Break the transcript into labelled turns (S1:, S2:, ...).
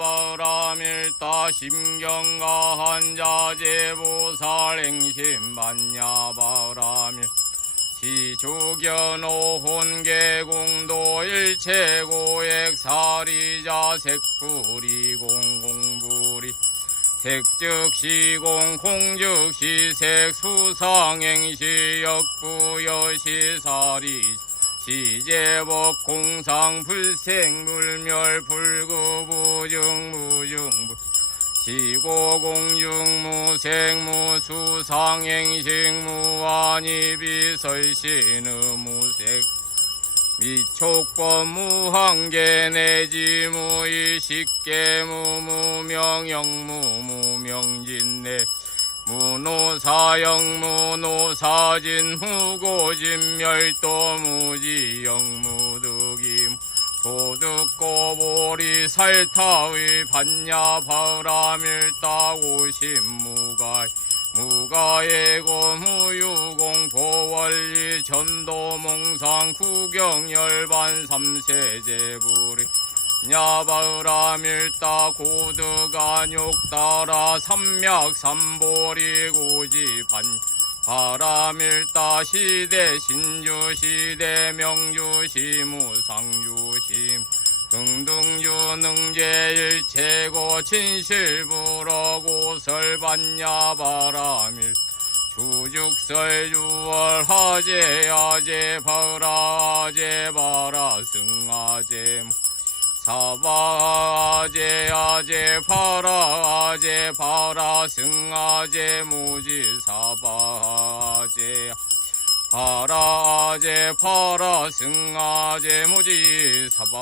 S1: 반야바라밀다 심경가 한자제보살 행심 반야바라밀 시조견오혼계공도 일체고액 사리자 색불이 공공불이 색즉시공 공즉시색 수상행시 역부여시사리 시제법 공상 불생 물멸 불구부증무증부 시고공중 무생 무수 상행식무아니비설신의 무색 미촉법 무한계 내지무이식계 무무명영 무무명진내 무노사영 무노사진 무고진 멸도 무지영 무득임 소득고보리 살타의 반야바라밀다고심무가이 무가예고 무유공 보원리 전도몽상 구경열반 삼세제부리 야바으라 밀다 고드간욕따라 삼맥 삼보리 고지반. 바라밀다 시대 신주 시대 명주 시 무상주심. 등등주 능제일 최고 진실부러고 설반야 바라밀 주죽설 주월 하제 아제 바라 아제 바라 승아제 사바아제 아제 파라 아제 파라 승아제 무지 사바아제 파라 아제 파라 승아제 무지 사바